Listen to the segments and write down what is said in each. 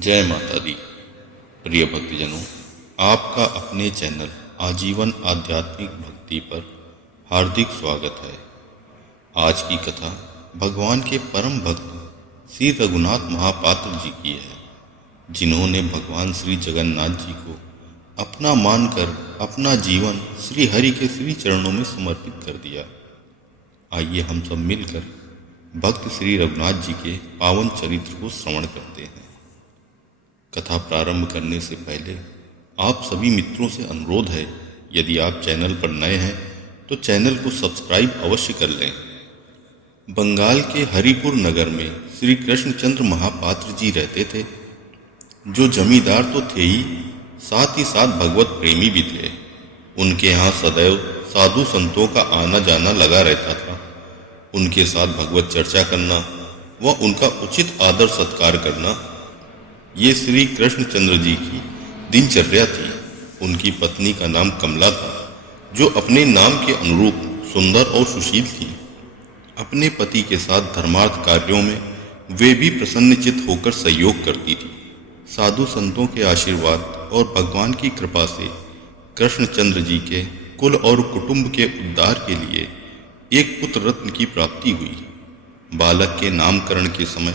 जय माता दी। प्रिय भक्तजनों, आपका अपने चैनल आजीवन आध्यात्मिक भक्ति पर हार्दिक स्वागत है। आज की कथा भगवान के परम भक्त श्री रघुनाथ महापात्र जी की है, जिन्होंने भगवान श्री जगन्नाथ जी को अपना मानकर अपना जीवन श्री हरि के श्री चरणों में समर्पित कर दिया। आइए हम सब मिलकर भक्त श्री रघुनाथ जी के पावन चरित्र को श्रवण करते हैं। कथा प्रारंभ करने से पहले आप सभी मित्रों से अनुरोध है, यदि आप चैनल पर नए हैं तो चैनल को सब्सक्राइब अवश्य कर लें। बंगाल के हरिपुर नगर में श्री कृष्णचंद्र महापात्र जी रहते थे, जो जमींदार तो थे ही, साथ ही साथ भगवत प्रेमी भी थे। उनके यहाँ सदैव साधु संतों का आना जाना लगा रहता था। उनके साथ भगवत चर्चा करना व उनका उचित आदर सत्कार करना, ये श्री कृष्णचंद्र जी की दिनचर्या थी। उनकी पत्नी का नाम कमला था, जो अपने नाम के अनुरूप सुंदर और सुशील थी। अपने पति के साथ धर्मार्थ कार्यों में वे भी प्रसन्नचित होकर सहयोग करती थी। साधु संतों के आशीर्वाद और भगवान की कृपा से कृष्णचंद्र जी के कुल और कुटुंब के उद्धार के लिए एक पुत्र रत्न की प्राप्ति हुई। बालक के नामकरण के समय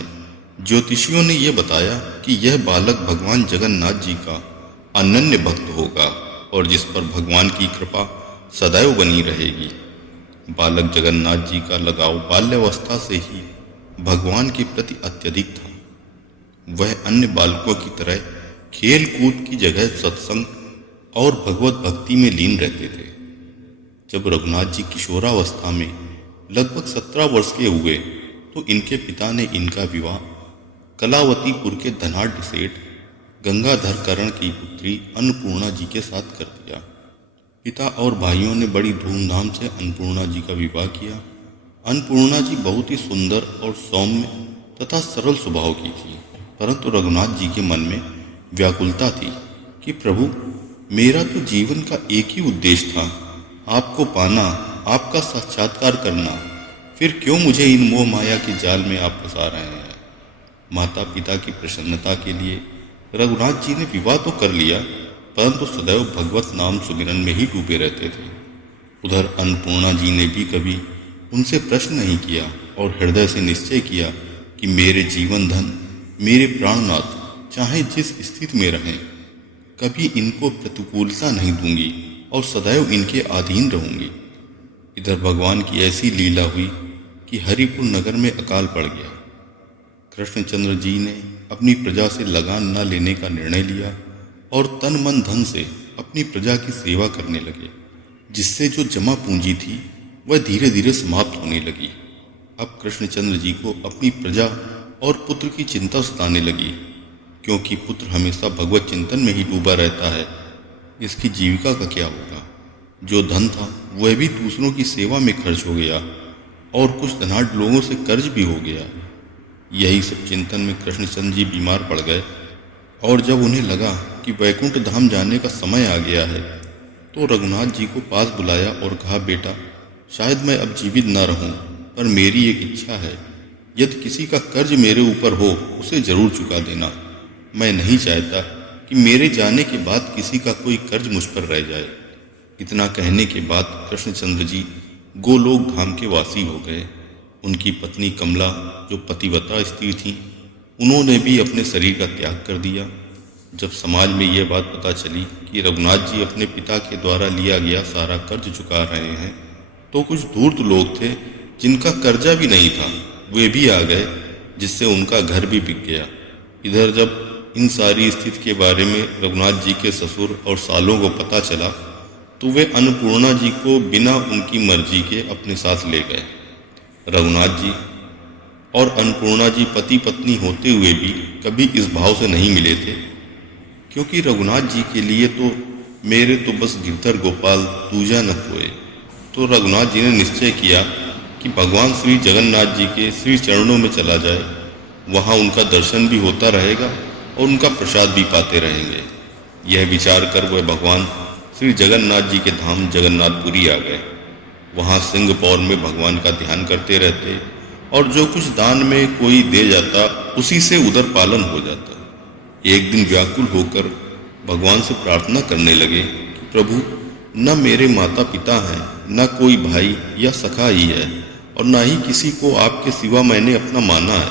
ज्योतिषियों ने यह बताया कि यह बालक भगवान जगन्नाथ जी का अनन्य भक्त होगा और जिस पर भगवान की कृपा सदैव बनी रहेगी। बालक जगन्नाथ जी का लगाव बाल्यावस्था से ही भगवान के प्रति अत्यधिक था। वह अन्य बालकों की तरह खेल कूद की जगह सत्संग और भगवत भक्ति में लीन रहते थे। जब रघुनाथ जी किशोरावस्था में लगभग 17 वर्ष के हुए तो इनके पिता ने इनका विवाह कलावतीपुर के धनाढ़ सेठ गंगाधर करण की पुत्री अन्नपूर्णा जी के साथ कर दिया। पिता और भाइयों ने बड़ी धूमधाम से अन्नपूर्णा जी का विवाह किया। अन्नपूर्णा जी बहुत ही सुंदर और सौम्य तथा सरल स्वभाव की थी, परंतु रघुनाथ जी के मन में व्याकुलता थी कि प्रभु, मेरा तो जीवन का एक ही उद्देश्य था, आपको पाना, आपका साक्षात्कार करना, फिर क्यों मुझे इन मोह माया के जाल में आप फंसा रहे हैं। माता पिता की प्रसन्नता के लिए रघुनाथ जी ने विवाह तो कर लिया, परंतु सदैव भगवत नाम सुमिरन में ही डूबे रहते थे। उधर अन्नपूर्णा जी ने भी कभी उनसे प्रश्न नहीं किया और हृदय से निश्चय किया कि मेरे जीवन धन, मेरे प्राणनाथ चाहे जिस स्थिति में रहें, कभी इनको प्रतिकूलता नहीं दूंगी और सदैव इनके अधीन रहूंगी। इधर भगवान की ऐसी लीला हुई कि हरिपुर नगर में अकाल पड़ गया। कृष्णचंद्र जी ने अपनी प्रजा से लगान न लेने का निर्णय लिया और तन मन धन से अपनी प्रजा की सेवा करने लगे, जिससे जो जमा पूंजी थी वह धीरे धीरे समाप्त होने लगी। अब कृष्णचंद्र जी को अपनी प्रजा और पुत्र की चिंता सताने लगी, क्योंकि पुत्र हमेशा भगवत चिंतन में ही डूबा रहता है। इसकी जीविका का क्या होगा। जो धन था वह भी दूसरों की सेवा में खर्च हो गया और कुछ धनाढ़ लोगों से कर्ज भी हो गया। यही सब चिंतन में कृष्णचंद्र जी बीमार पड़ गए और जब उन्हें लगा कि वैकुंठ धाम जाने का समय आ गया है, तो रघुनाथ जी को पास बुलाया और कहा, बेटा, शायद मैं अब जीवित न रहूं, पर मेरी एक इच्छा है, यदि किसी का कर्ज मेरे ऊपर हो उसे जरूर चुका देना। मैं नहीं चाहता कि मेरे जाने के बाद किसी का कोई कर्ज मुझ पर रह जाए। इतना कहने के बाद कृष्णचंद्र जी गोलोक धाम के वासी हो गए। उनकी पत्नी कमला, जो पतिव्रता स्त्री थी, उन्होंने भी अपने शरीर का त्याग कर दिया। जब समाज में यह बात पता चली कि रघुनाथ जी अपने पिता के द्वारा लिया गया सारा कर्ज चुका रहे हैं, तो कुछ धूर्त लोग थे जिनका कर्जा भी नहीं था, वे भी आ गए, जिससे उनका घर भी बिक गया। इधर जब इन सारी स्थिति के बारे में रघुनाथ जी के ससुर और सालों को पता चला, तो वे अन्नपूर्णा जी को बिना उनकी मर्जी के अपने साथ ले गए। रघुनाथ जी और अन्नपूर्णा जी पति पत्नी होते हुए भी कभी इस भाव से नहीं मिले थे, क्योंकि रघुनाथ जी के लिए तो मेरे तो बस गिरधर गोपाल दूजा न हुए। तो रघुनाथ जी ने निश्चय किया कि भगवान श्री जगन्नाथ जी के श्री चरणों में चला जाए, वहाँ उनका दर्शन भी होता रहेगा और उनका प्रसाद भी पाते रहेंगे। यह विचार कर वह भगवान श्री जगन्नाथ जी के धाम जगन्नाथपुरी आ गए। वहाँ सिंह पौर में भगवान का ध्यान करते रहते और जो कुछ दान में कोई दे जाता उसी से उदर पालन हो जाता। एक दिन व्याकुल होकर भगवान से प्रार्थना करने लगे कि प्रभु, न मेरे माता पिता हैं, न कोई भाई या सखा ही है, और न ही किसी को आपके सिवा मैंने अपना माना है।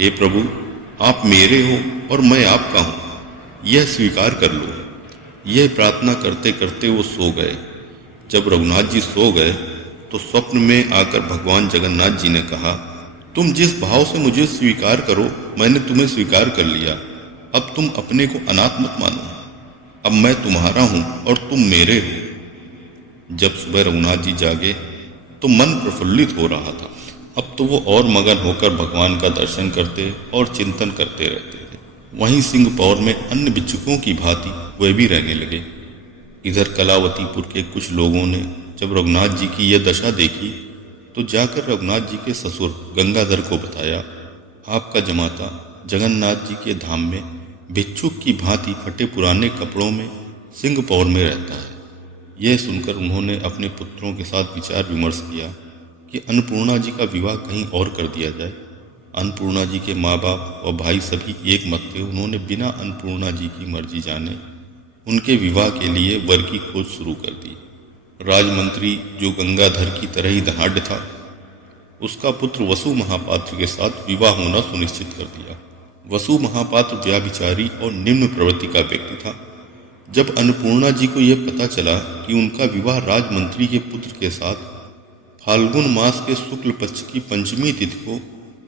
हे प्रभु, आप मेरे हो और मैं आपका हूँ, यह स्वीकार कर लो। यह प्रार्थना करते करते वो सो गए। जब रघुनाथ जी सो गए तो स्वप्न में आकर भगवान जगन्नाथ जी ने कहा, तुम जिस भाव से मुझे स्वीकार करो, मैंने तुम्हें स्वीकार कर लिया। अब तुम अपने को अनाथ मत मानो। अब मैं तुम्हारा हूं और तुम मेरे हो। जब सुबह रघुनाथ जी जागे तो मन प्रफुल्लित हो रहा था। अब तो वो और मगन होकर भगवान का दर्शन करते और चिंतन करते रहते थे। वहीं सिंहपौर में अन्य भिक्षुकों की भांति वे भी रहने लगे। इधर कलावतीपुर के कुछ लोगों ने जब रघुनाथ जी की यह दशा देखी तो जाकर रघुनाथ जी के ससुर गंगाधर को बताया। आपका जमाता जगन्नाथ जी के धाम में भिक्षुक की भांति फटे पुराने कपड़ों में सिंहपौर में रहता है। यह सुनकर उन्होंने अपने पुत्रों के साथ विचार विमर्श किया कि अन्नपूर्णा जी का विवाह कहीं और कर दिया जाए। अन्नपूर्णा जी के माँ बाप और भाई सभी एक मत थे। उन्होंने बिना अन्नपूर्णा जी की मर्जी जाने उनके विवाह के लिए वर की खोज शुरू कर दी। राजमंत्री, जो गंगाधर की तरह ही दहाड़ था, उसका पुत्र वसु महापात्र के साथ विवाह होना सुनिश्चित कर दिया। वसु महापात्र व्याभिचारी और निम्न प्रवृत्ति का व्यक्ति था। जब अन्नपूर्णा जी को यह पता चला कि उनका विवाह राजमंत्री के पुत्र के साथ फाल्गुन मास के शुक्ल पक्ष की पंचमी तिथि को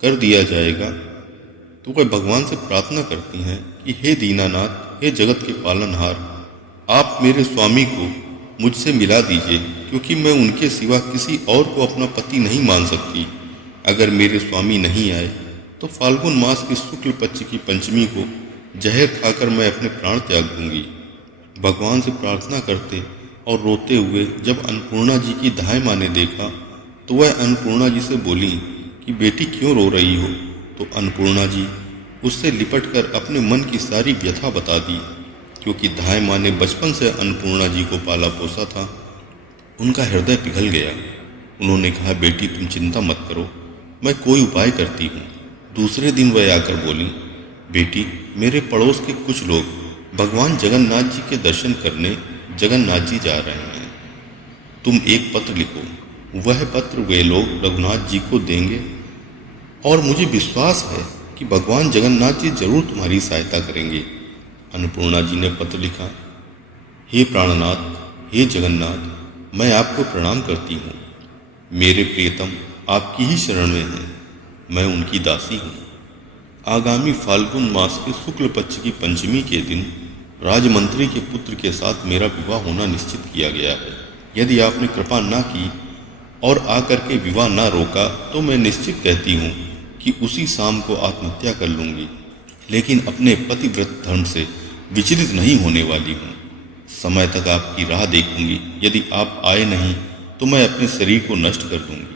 कर दिया जाएगा, तो वह भगवान से प्रार्थना करती हैं कि हे दीनानाथ, हे जगत के पालनहार, आप मेरे स्वामी को मुझसे मिला दीजिए, क्योंकि मैं उनके सिवा किसी और को अपना पति नहीं मान सकती। अगर मेरे स्वामी नहीं आए तो फाल्गुन मास की शुक्ल पक्ष की पंचमी को जहर खाकर मैं अपने प्राण त्याग दूंगी। भगवान से प्रार्थना करते और रोते हुए जब अन्नपूर्णा जी की दाई माँ ने देखा तो वह अन्नपूर्णा जी से बोली कि बेटी क्यों रो रही हो। तो अन्नपूर्णा जी उससे लिपटकर अपने मन की सारी व्यथा बता दी। क्योंकि दाई माँ ने बचपन से अन्नपूर्णा जी को पाला पोसा था, उनका हृदय पिघल गया। उन्होंने कहा, बेटी तुम चिंता मत करो, मैं कोई उपाय करती हूँ। दूसरे दिन वह आकर बोली, बेटी, मेरे पड़ोस के कुछ लोग भगवान जगन्नाथ जी के दर्शन करने जगन्नाथ जी जा रहे हैं। तुम एक पत्र लिखो। वह पत्र वे लोग रघुनाथ जी को देंगे और मुझे विश्वास है कि भगवान जगन्नाथ जी जरूर तुम्हारी सहायता करेंगे। अन्नपूर्णा जी ने पत्र लिखा, हे प्राणनाथ, हे जगन्नाथ, मैं आपको प्रणाम करती हूँ। मेरे प्रियतम आपकी ही शरण में हैं। मैं उनकी दासी हूँ। आगामी फाल्गुन मास के शुक्ल पक्ष की पंचमी के दिन राजमंत्री के पुत्र के साथ मेरा विवाह होना निश्चित किया गया है। यदि आपने कृपा ना की और आकर के विवाह ना रोका तो मैं निश्चित कहती हूँ कि उसी शाम को आत्महत्या कर लूँगी, लेकिन अपने पतिव्रत धर्म से विचलित नहीं होने वाली हूँ। समय तक आपकी राह देखूंगी। यदि आप आए नहीं तो मैं अपने शरीर को नष्ट कर दूंगी।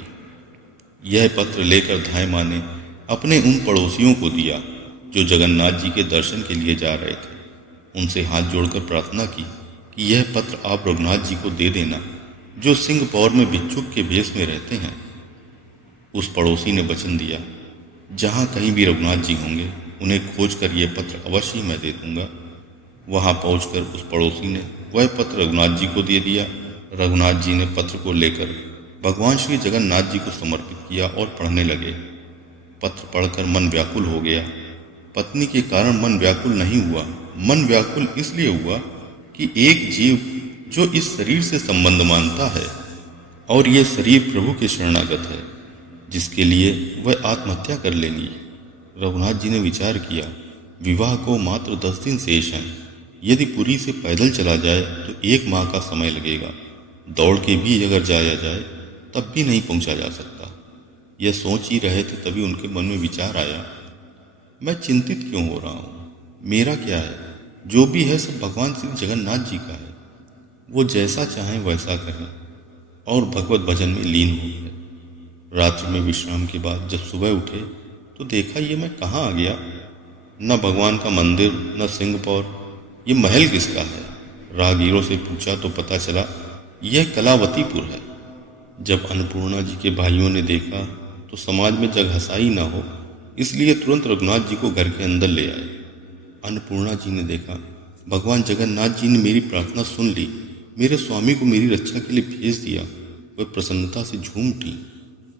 यह पत्र लेकर दाई माँ ने अपने उन पड़ोसियों को दिया जो जगन्नाथ जी के दर्शन के लिए जा रहे थे। उनसे हाथ जोड़कर प्रार्थना की कि यह पत्र आप रघुनाथ जी को दे देना, जो सिंहपौर में भिक्षुक के भेष में रहते हैं। उस पड़ोसी ने वचन दिया, जहाँ कहीं भी रघुनाथ जी होंगे उन्हें खोज कर यह पत्र अवश्य ही मैं दे दूंगा। वहां पहुंचकर उस पड़ोसी ने वह पत्र रघुनाथ जी को दे दिया। रघुनाथ जी ने पत्र को लेकर भगवान श्री जगन्नाथ जी को समर्पित किया और पढ़ने लगे। पत्र पढ़कर मन व्याकुल हो गया। पत्नी के कारण मन व्याकुल नहीं हुआ। मन व्याकुल इसलिए हुआ कि एक जीव जो इस शरीर से संबंध मानता है और ये शरीर प्रभु के शरणागत है, जिसके लिए वह आत्महत्या कर लेंगी। रघुनाथ जी ने विचार किया, विवाह को मात्र 10 दिन शेष हैं। यदि पुरी से पैदल चला जाए तो 1 माह का समय लगेगा। दौड़ के भी अगर जाया जाए तब भी नहीं पहुंचा जा सकता। यह सोच ही रहे थे तभी उनके मन में विचार आया, मैं चिंतित क्यों हो रहा हूँ? मेरा क्या है? जो भी है सब भगवान श्री जगन्नाथ जी का है। वो जैसा चाहें वैसा करें और भगवत भजन में लीन हो गए। रात्रि में विश्राम के बाद जब सुबह उठे तो देखा ये मैं कहाँ आ गया। न भगवान का मंदिर, न सिंहपौर। ये महल किसका है? राहगीरों से पूछा तो पता चला यह कलावतीपुर है। जब अन्नपूर्णा जी के भाइयों ने देखा तो समाज में जग हंसाई ना हो, इसलिए तुरंत रघुनाथ जी को घर के अंदर ले आए। अन्नपूर्णा जी ने देखा भगवान जगन्नाथ जी ने मेरी प्रार्थना सुन ली, मेरे स्वामी को मेरी रक्षा के लिए भेज दिया। वह प्रसन्नता से झूम उठी।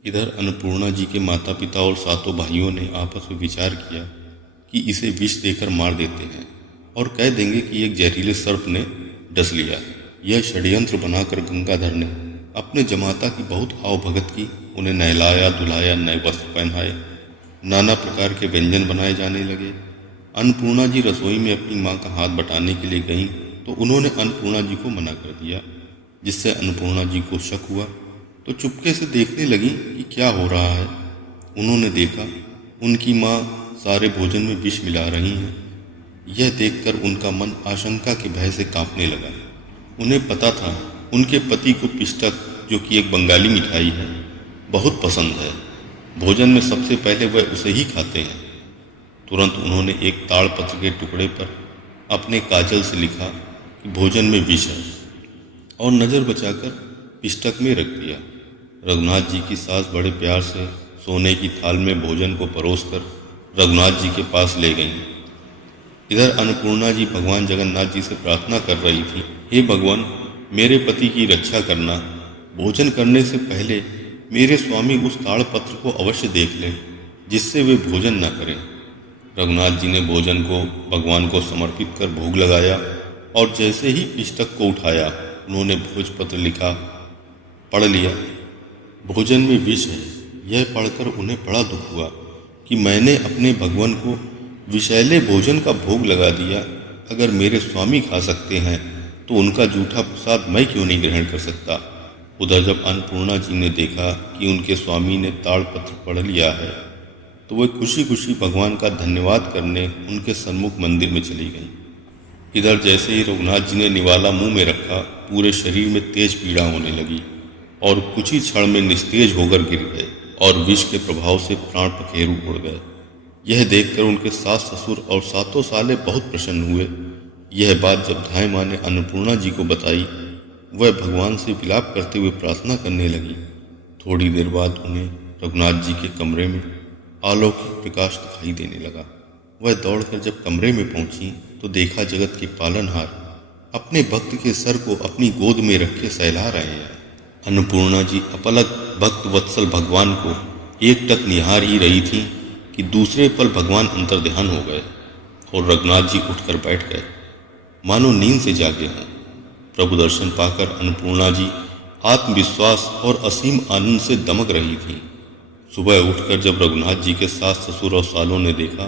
इधर अन्नपूर्णा जी के माता पिता और सातों भाइयों ने आपस में विचार किया कि इसे विष देकर मार देते हैं और कह देंगे कि एक जहरीले सर्प ने डस लिया है। यह षड्यंत्र बनाकर गंगाधर ने अपने जमाता की बहुत आवभगत की, उन्हें नहलाया धुलाया, नए वस्त्र पहनाए, नाना प्रकार के व्यंजन बनाए जाने लगे। अन्नपूर्णा जी रसोई में अपनी माँ का हाथ बटाने के लिए गईं तो उन्होंने अन्नपूर्णा जी को मना कर दिया, जिससे अन्नपूर्णा जी को शक हुआ तो चुपके से देखने लगी कि क्या हो रहा है। उन्होंने देखा उनकी माँ सारे भोजन में विष मिला रही हैं। यह देखकर उनका मन आशंका के भय से कांपने लगा। उन्हें पता था उनके पति को पिष्टक, जो कि एक बंगाली मिठाई है, बहुत पसंद है। भोजन में सबसे पहले वह उसे ही खाते हैं। तुरंत उन्होंने एक ताड़पत्र के टुकड़े पर अपने काजल से लिखा कि भोजन में विष है और नज़र बचाकर पिष्टक में रख दिया। रघुनाथ जी की सास बड़े प्यार से सोने की थाल में भोजन को परोसकर रघुनाथ जी के पास ले गईं। इधर अन्नपूर्णा जी भगवान जगन्नाथ जी से प्रार्थना कर रही थी, हे भगवान, मेरे पति की रक्षा करना। भोजन करने से पहले मेरे स्वामी उस ताड़पत्र को अवश्य देख लें, जिससे वे भोजन न करें। रघुनाथ जी ने भोजन को भगवान को समर्पित कर भोग लगाया और जैसे ही पिष्टक को उठाया उन्होंने भोजपत्र लिखा, पढ़ लिया, भोजन में विष है। यह पढ़कर उन्हें बड़ा दुख हुआ कि मैंने अपने भगवान को विषैले भोजन का भोग लगा दिया। अगर मेरे स्वामी खा सकते हैं तो उनका जूठा प्रसाद मैं क्यों नहीं ग्रहण कर सकता। उधर जब अन्नपूर्णा जी ने देखा कि उनके स्वामी ने ताड़पत्र पढ़ लिया है तो वह खुशी खुशी भगवान का धन्यवाद करने उनके सन्मुख मंदिर में चली गई। इधर जैसे ही रघुनाथ जी ने निवाला मुंह में रखा, पूरे शरीर में तेज पीड़ा होने लगी और कुछ ही क्षण में निस्तेज होकर गिर गए और विष के प्रभाव से प्राण पखेरु उड़ गए। यह देखकर उनके सास ससुर और सातों साले बहुत प्रसन्न हुए। यह बात जब धाय माँ ने अन्नपूर्णा जी को बताई, वह भगवान से विलाप करते हुए प्रार्थना करने लगी। थोड़ी देर बाद उन्हें रघुनाथ जी के कमरे में अलौकिक प्रकाश दिखाई देने लगा। वह दौड़कर जब कमरे में पहुंची तो देखा जगत के पालनहार अपने भक्त के सर को अपनी गोद में रखे सहला रहे हैं। अन्नपूर्णा जी अपलक भक्त वत्सल भगवान को एकटक निहार ही रही थी कि दूसरे पल भगवान अंतर्ध्यान हो गए और रघुनाथ जी उठकर बैठ गए, मानो नींद से जागे हों। प्रभु दर्शन पाकर अन्नपूर्णा जी आत्मविश्वास और असीम आनंद से दमक रही थी। सुबह उठकर जब रघुनाथ जी के सास ससुर और सालों ने देखा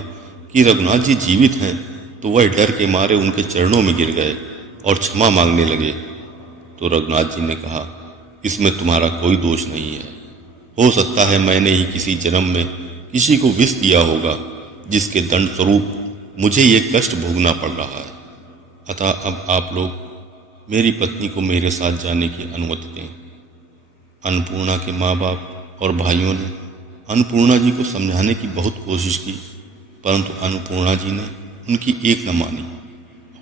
कि रघुनाथ जी जीवित हैं तो वह डर के मारे उनके चरणों में गिर गए और क्षमा मांगने लगे। तो रघुनाथ जी ने कहा, इसमें तुम्हारा कोई दोष नहीं है। हो सकता है मैंने ही किसी जन्म में किसी को विष दिया होगा, जिसके दंड स्वरूप मुझे ये कष्ट भोगना पड़ रहा है। अतः अब आप लोग मेरी पत्नी को मेरे साथ जाने की अनुमति दें। अन्नपूर्णा के माँ बाप और भाइयों ने अन्नपूर्णा जी को समझाने की बहुत कोशिश की, परंतु अन्नपूर्णा जी ने उनकी एक न मानी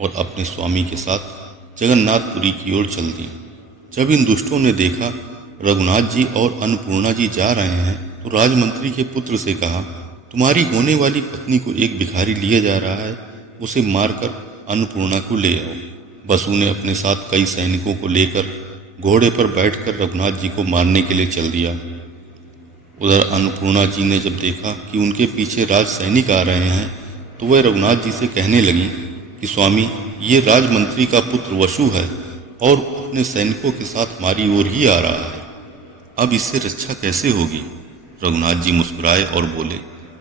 और अपने स्वामी के साथ जगन्नाथपुरी की ओर चल दी। जब इन दुष्टों ने देखा रघुनाथ जी और अन्नपूर्णा जी जा रहे हैं तो राजमंत्री के पुत्र से कहा, तुम्हारी होने वाली पत्नी को एक भिखारी लिए जा रहा है, उसे मारकर अन्नपूर्णा को ले आओ। बसु ने अपने साथ कई सैनिकों को लेकर घोड़े पर बैठकर रघुनाथ जी को मारने के लिए चल दिया। उधर अन्नपूर्णा जी ने जब देखा कि उनके पीछे राज सैनिक आ रहे हैं तो वह रघुनाथ जी से कहने लगी कि स्वामी, ये राजमंत्री का पुत्र वसु है और अपने सैनिकों के साथ हमारी ओर ही आ रहा है। अब इससे रक्षा कैसे होगी। रघुनाथ जी मुस्कुराए और बोले,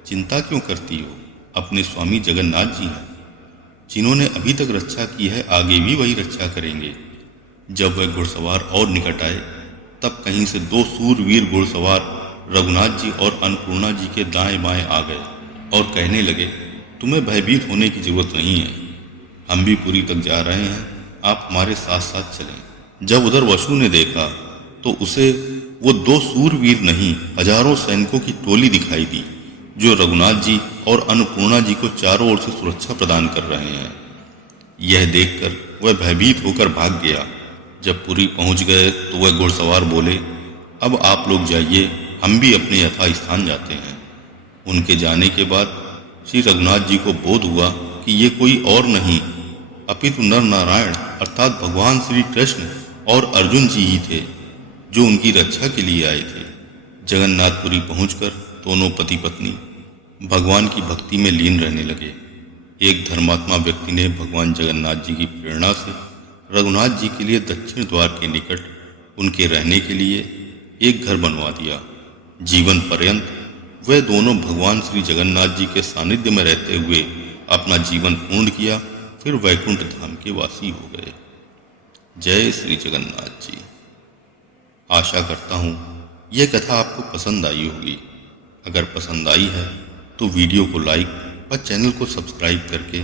चिंता क्यों करती हो, अपने स्वामी जगन्नाथ जी हैं, जिन्होंने अभी तक रक्षा की है आगे भी वही रक्षा करेंगे। जब वह घुड़सवार और निकट आए तब कहीं से दो सूरवीर घुड़सवार रघुनाथ जी और अन्नपूर्णा जी के दाएं बाएं आ गए और कहने लगे, तुम्हें भयभीत होने की जरूरत नहीं है, हम भी पुरी तक जा रहे हैं, आप हमारे साथ साथ चलें। जब उधर वसु ने देखा तो उसे वो दो सूरवीर नहीं, हजारों सैनिकों की टोली दिखाई दी, जो रघुनाथ जी और अन्नपूर्णा जी को चारों ओर से सुरक्षा प्रदान कर रहे हैं। यह देखकर वह भयभीत होकर भाग गया। जब पुरी पहुंच गए तो वह घुड़सवार बोले, अब आप लोग जाइए, हम भी अपने यथा स्थान जाते हैं। उनके जाने के बाद श्री रघुनाथ जी को बोध हुआ कि कि ये कोई और नहीं अपितु नर नारायण अर्थात भगवान श्री कृष्ण और अर्जुन जी ही थे, जो उनकी रक्षा के लिए आए थे। जगन्नाथपुरी पहुंचकर दोनों पति पत्नी भगवान की भक्ति में लीन रहने लगे। एक धर्मात्मा व्यक्ति ने भगवान जगन्नाथ जी की प्रेरणा से रघुनाथ जी के लिए दक्षिण द्वार के निकट उनके रहने के लिए एक घर बनवा दिया। जीवन पर्यंत वे दोनों भगवान श्री जगन्नाथ जी के सानिध्य में रहते हुए अपना जीवन पूर्ण किया, फिर वैकुंठ धाम के वासी हो गए। जय श्री जगन्नाथ जी। आशा करता हूँ यह कथा आपको पसंद आई होगी। अगर पसंद आई है तो वीडियो को लाइक और चैनल को सब्सक्राइब करके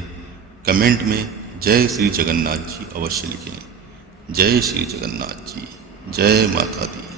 कमेंट में जय श्री जगन्नाथ जी अवश्य लिखें। जय श्री जगन्नाथ जी। जय माता दी।